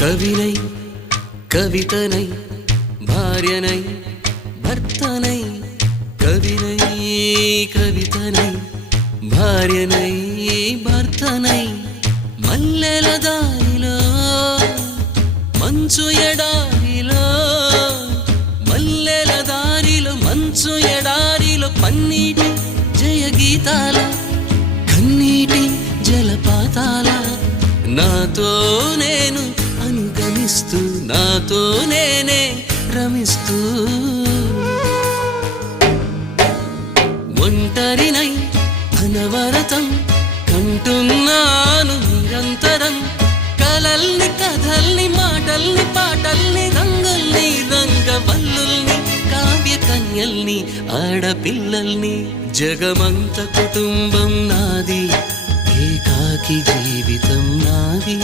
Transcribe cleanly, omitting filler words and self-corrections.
కవినై కవితనై భార్యనై భర్తనై కవినై కవితనై భార్యనై భర్తనై మల్లెల దారిలో మంచు ఎడారిలో మల్లెల దారిలో మంచు ఎడారిలో పన్నీటి జయగీతాల కన్నీటి జలపాతాల నాతో నేను అనుగమిస్తూ నాతో నేనే రమిస్తూ ఒంటరినై అనవరతం కంటున్నాను నిరంతరం కలల్ని కథల్ని మాటల్ని పాటల్ని రంగుల్ని రంగవల్లుల్ని కావ్య కన్యల్ని ఆడపిల్లల్ని జగమంత కుటుంబం నాది ఏకాకి జీవితం నాది